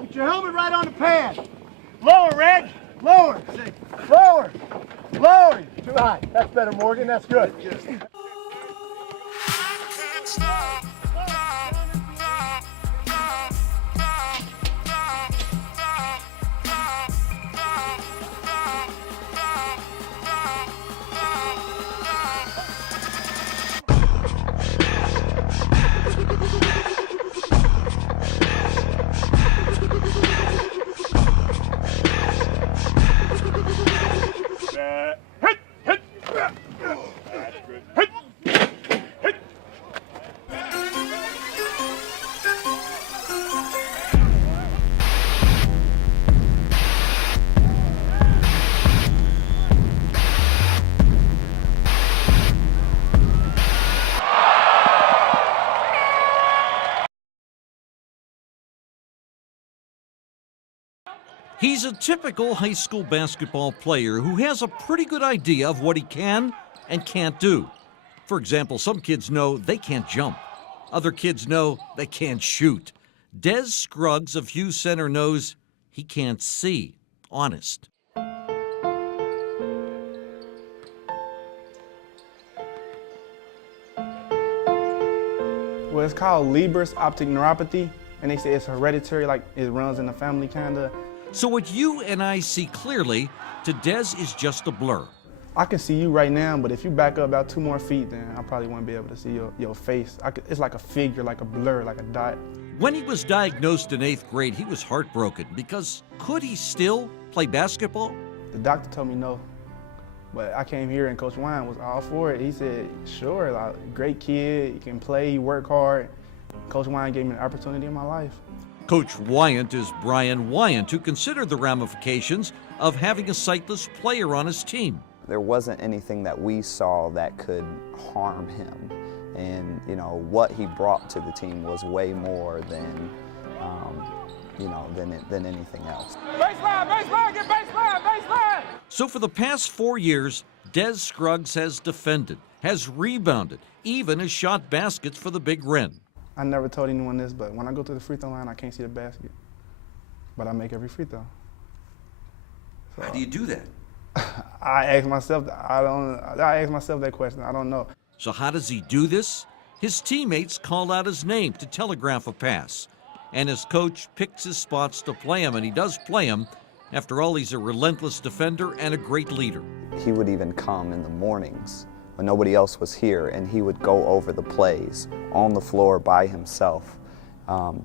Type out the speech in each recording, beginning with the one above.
Put your helmet right on the pad. Lower, Red. Lower. Lower. Lower. Too high. That's better, Morgan. That's good. He's a typical high school basketball player who has a pretty good idea of what he can and can't do. For example, some kids know they can't jump. Other kids know they can't shoot. Dez Scruggs of Hughes Center knows he can't see. Honest. Well, it's called Leber's optic neuropathy, and they say it's hereditary, like it runs in the family, kind of. So what you and I see clearly, to Dez is just a blur. I can see you right now, but if you back up about 2 more feet, then I probably wouldn't be able to see your face. It's like a figure, like a blur, like a dot. When he was diagnosed in 8th grade, he was heartbroken because could he still play basketball? The doctor told me no, but I came here and Coach Wine was all for it. He said, sure, like, great kid, you can play, you work hard. Coach Wine gave me an opportunity in my life. Coach Wyant is Brian Wyant, who considered the ramifications of having a sightless player on his team. There wasn't anything that we saw that could harm him. And, you know, what he brought to the team was way more than, than anything else. Baseline, baseline, get baseline, baseline! So for the past 4 years, Dez Scruggs has defended, has rebounded, even has shot baskets for the Big Ren. I never told anyone this, but when I go to the free throw line, I can't see the basket. But I make every free throw. So, how do you do that? I ask myself that question. I don't know. So how does he do this? His teammates call out his name to telegraph a pass. And his coach picks his spots to play him, and he does play him. After all, he's a relentless defender and a great leader. He would even come in the mornings when nobody else was here, and he would go over the plays on the floor by himself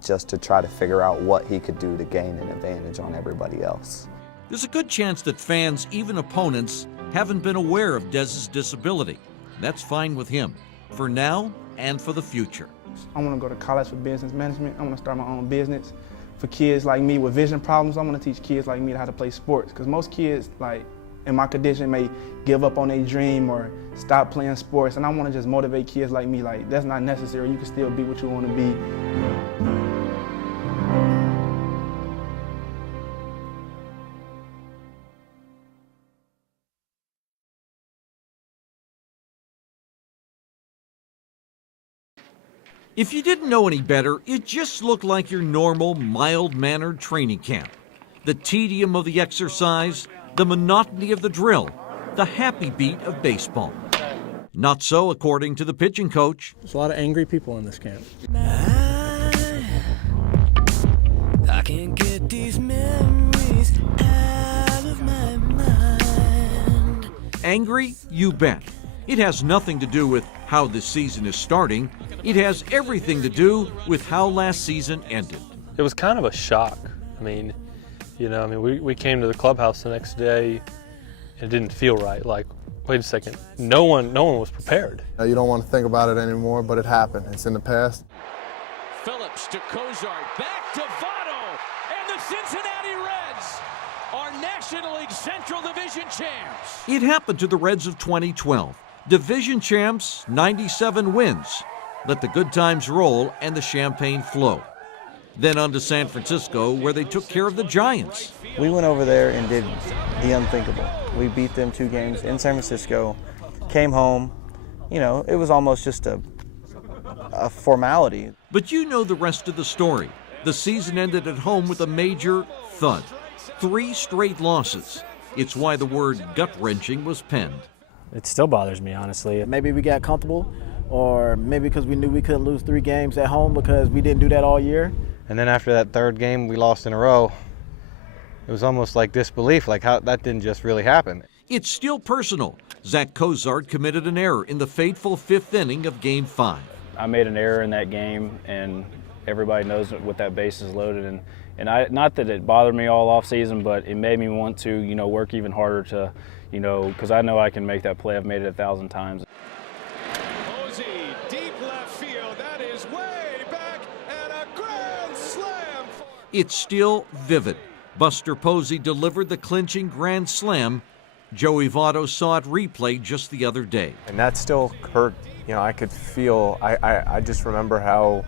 just to try to figure out what he could do to gain an advantage on everybody else. There's a good chance that fans, even opponents, haven't been aware of Dez's disability. That's fine with him, for now and for the future. I want to go to college for business management. I want to start my own business. For kids like me with vision problems, I want to teach kids like me how to play sports, because most kids, like, in my condition, may give up on their dream or stop playing sports, and I want to just motivate kids like me, like, that's not necessary. You can still be what you want to be. If you didn't know any better, it just looked like your normal, mild-mannered training camp. The tedium of the exercise, the monotony of the drill, the happy beat of baseball. Not so, according to the pitching coach. There's a lot of angry people in this camp. I can't get these memories out of my mind. Angry? You bet. It has nothing to do with how this season is starting. It has everything to do with how last season ended. It was kind of a shock. We came to the clubhouse the next day and it didn't feel right. Like, wait a second, no one was prepared. You don't want to think about it anymore, but it happened. It's in the past. Phillips to Kozart, back to Votto, and the Cincinnati Reds are National League Central Division champs. It happened to the Reds of 2012. Division champs, 97 wins. Let the good times roll and the champagne flow. Then on to San Francisco, where they took care of the Giants. We went over there and did the unthinkable. We beat them 2 games in San Francisco, came home. It was almost just a formality. But you know the rest of the story. The season ended at home with a major thud. 3 straight losses. It's why the word gut-wrenching was penned. It still bothers me, honestly. Maybe we got comfortable, or maybe because we knew we couldn't lose 3 games at home because we didn't do that all year. And then after that 3rd game we lost in a row, it was almost like disbelief, like how that didn't just really happen. It's still personal. Zach Cozart committed an error in the fateful 5th inning of Game 5. I made an error in that game, and everybody knows what that base is loaded. And not that it bothered me all off season, but it made me want to, work even harder to, because I know I can make that play. I've made it 1,000 times. Posey, deep left field. That is way back and a grand slam. It's still vivid. Buster Posey delivered the clinching grand slam. Joey Votto saw it replayed just the other day. And that still hurt. I could feel, I just remember how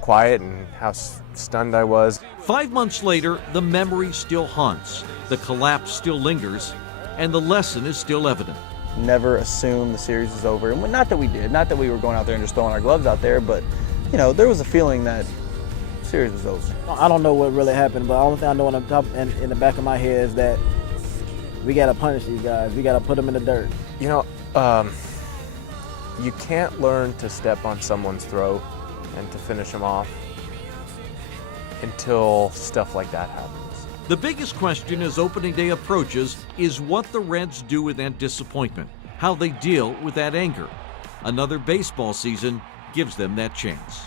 quiet and how stunned I was. 5 months later, the memory still haunts. The collapse still lingers, and the lesson is still evident. Never assume the series is over. And not that we did, not that we were going out there and just throwing our gloves out there, but, there was a feeling that the series was over. I don't know what really happened, but the only thing I know in the back of my head is that we got to punish these guys. We got to put them in the dirt. You can't learn to step on someone's throat and to finish them off until stuff like that happens. The biggest question as opening day approaches is what the Reds do with that disappointment, how they deal with that anger. Another baseball season gives them that chance.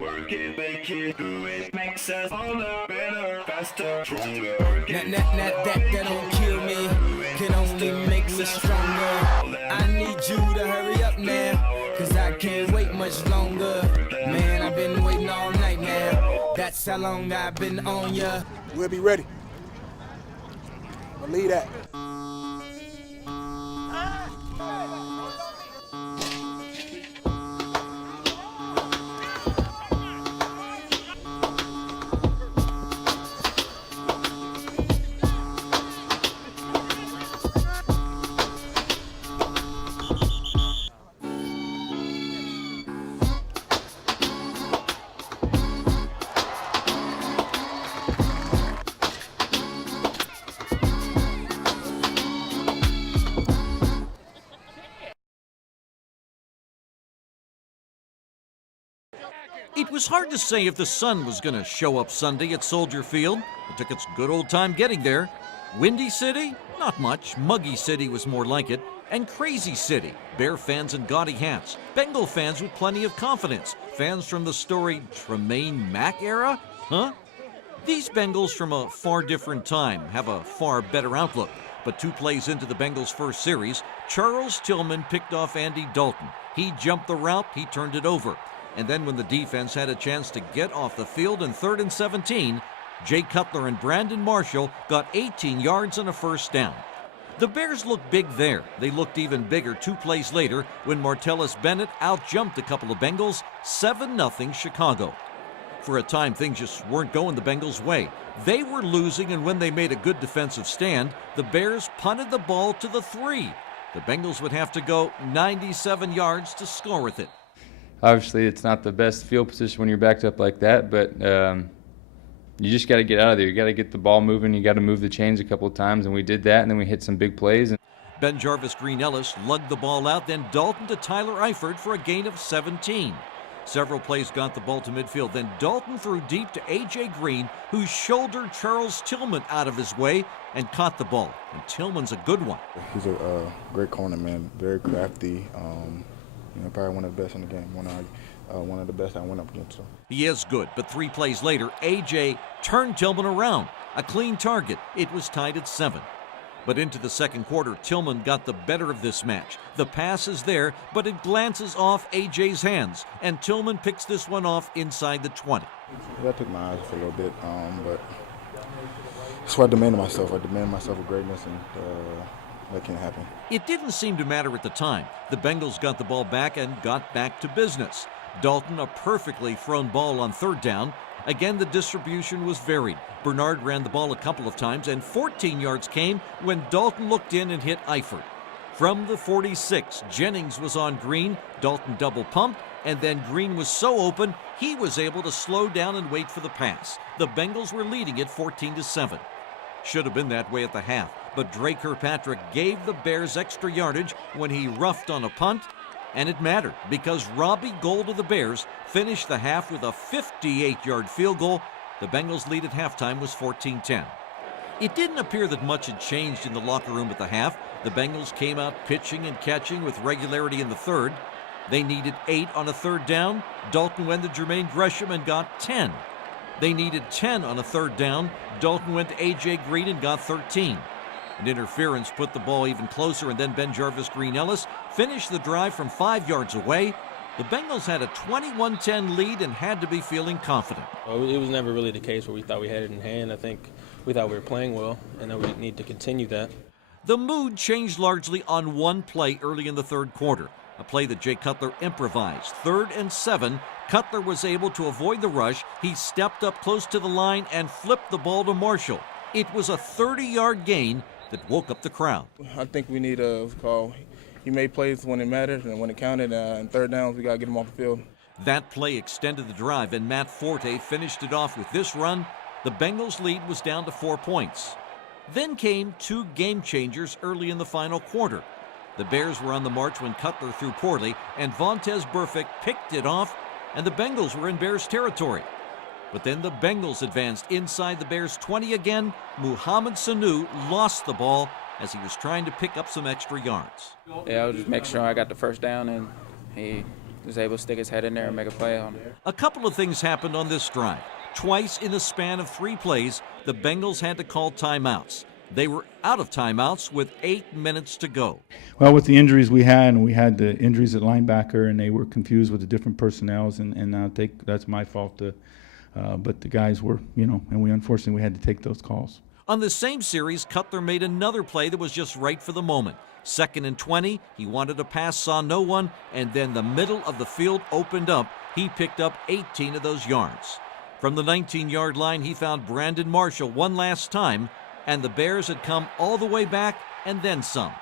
Work it, make it, do it, makes us older, better, faster, stronger. That don't kill me, can only make me stronger. I need you to hurry up now, cause I can't wait much longer. Man, I've been waiting all night now, that's how long I've been on ya. We'll be ready. Believe that. It was hard to say if the sun was going to show up Sunday at Soldier Field. It took its good old time getting there. Windy City? Not much. Muggy City was more like it. And Crazy City. Bear fans in gaudy hats. Bengal fans with plenty of confidence. Fans from the storied Tremaine Mack era? Huh? These Bengals from a far different time have a far better outlook. But 2 plays into the Bengals' first series, Charles Tillman picked off Andy Dalton. He jumped the route, he turned it over. And then when the defense had a chance to get off the field in 3rd and 17, Jay Cutler and Brandon Marshall got 18 yards and a first down. The Bears looked big there. They looked even bigger 2 plays later when Martellus Bennett outjumped a couple of Bengals, 7-0 Chicago. For a time, things just weren't going the Bengals' way. They were losing, and when they made a good defensive stand, the Bears punted the ball to the 3. The Bengals would have to go 97 yards to score with it. Obviously, it's not the best field position when you're backed up like that, but you just got to get out of there. You got to get the ball moving. You got to move the chains a couple of times, and we did that, and then we hit some big plays. Ben Jarvis Green Ellis lugged the ball out, then Dalton to Tyler Eifert for a gain of 17. Several plays got the ball to midfield, then Dalton threw deep to A.J. Green, who shouldered Charles Tillman out of his way and caught the ball. And Tillman's a good one. He's a great corner, man, very crafty. Probably one of the best in the game, one of the best I went up against. So. He is good, but 3 plays later, A.J. turned Tillman around. A clean target. It was tied at 7. But into the second quarter, Tillman got the better of this match. The pass is there, but it glances off A.J.'s hands, and Tillman picks this one off inside the 20. That took my eyes off a little bit, but that's what I demanded myself. I demanded myself with greatness, and that can't happen. It didn't seem to matter at the time. The Bengals got the ball back and got back to business. Dalton, a perfectly thrown ball on third down. Again, the distribution was varied. Bernard ran the ball a couple of times, and 14 yards came when Dalton looked in and hit Eifert. From the 46, Jennings was on Green. Dalton double pumped, and then Green was so open, he was able to slow down and wait for the pass. The Bengals were leading it 14-7. Should have been that way at the half, but Dre Kirkpatrick gave the Bears extra yardage when he roughed on a punt, and it mattered because Robbie Gould of the Bears finished the half with a 58-yard field goal. The Bengals' lead at halftime was 14-10. It didn't appear that much had changed in the locker room at the half. The Bengals came out pitching and catching with regularity in the third. They needed 8 on a third down. Dalton went to Jermaine Gresham and got 10. They needed 10 on a third down. Dalton went to A.J. Green and got 13. An interference put the ball even closer, and then Ben Jarvis Green Ellis finished the drive from 5 yards away. The Bengals had a 21-10 lead and had to be feeling confident. It was never really the case where we thought we had it in hand. I think we thought we were playing well, and that we need to continue that. The mood changed largely on one play early in the third quarter, a play that Jay Cutler improvised. 3rd and 7, Cutler was able to avoid the rush. He stepped up close to the line and flipped the ball to Marshall. It was a 30-yard gain that woke up the crowd. I think we need a call. He made plays when it mattered and when it counted. And third downs, we got to get him off the field. That play extended the drive, and Matt Forte finished it off with this run. The Bengals' lead was down to 4 points. Then came 2 game changers early in the final quarter. The Bears were on the march when Cutler threw poorly, and Vontaze Burfict picked it off, and the Bengals were in Bears territory. But then the Bengals advanced inside the Bears' 20 again. Muhammad Sanu lost the ball as he was trying to pick up some extra yards. Yeah, I was just making sure I got the first down, and he was able to stick his head in there and make a play on it. A couple of things happened on this drive. Twice in the span of 3 plays, the Bengals had to call timeouts. They were out of timeouts with 8 minutes to go. Well, with the injuries we had, and we had the injuries at linebacker, and they were confused with the different personnels, and I think that's my fault. But the guys were, and we unfortunately had to take those calls. On the same series, Cutler made another play that was just right for the moment. 2nd and 20, he wanted to pass, saw no one, and then the middle of the field opened up. He picked up 18 of those yards. From the 19-yard line, he found Brandon Marshall one last time, and the Bears had come all the way back and then some.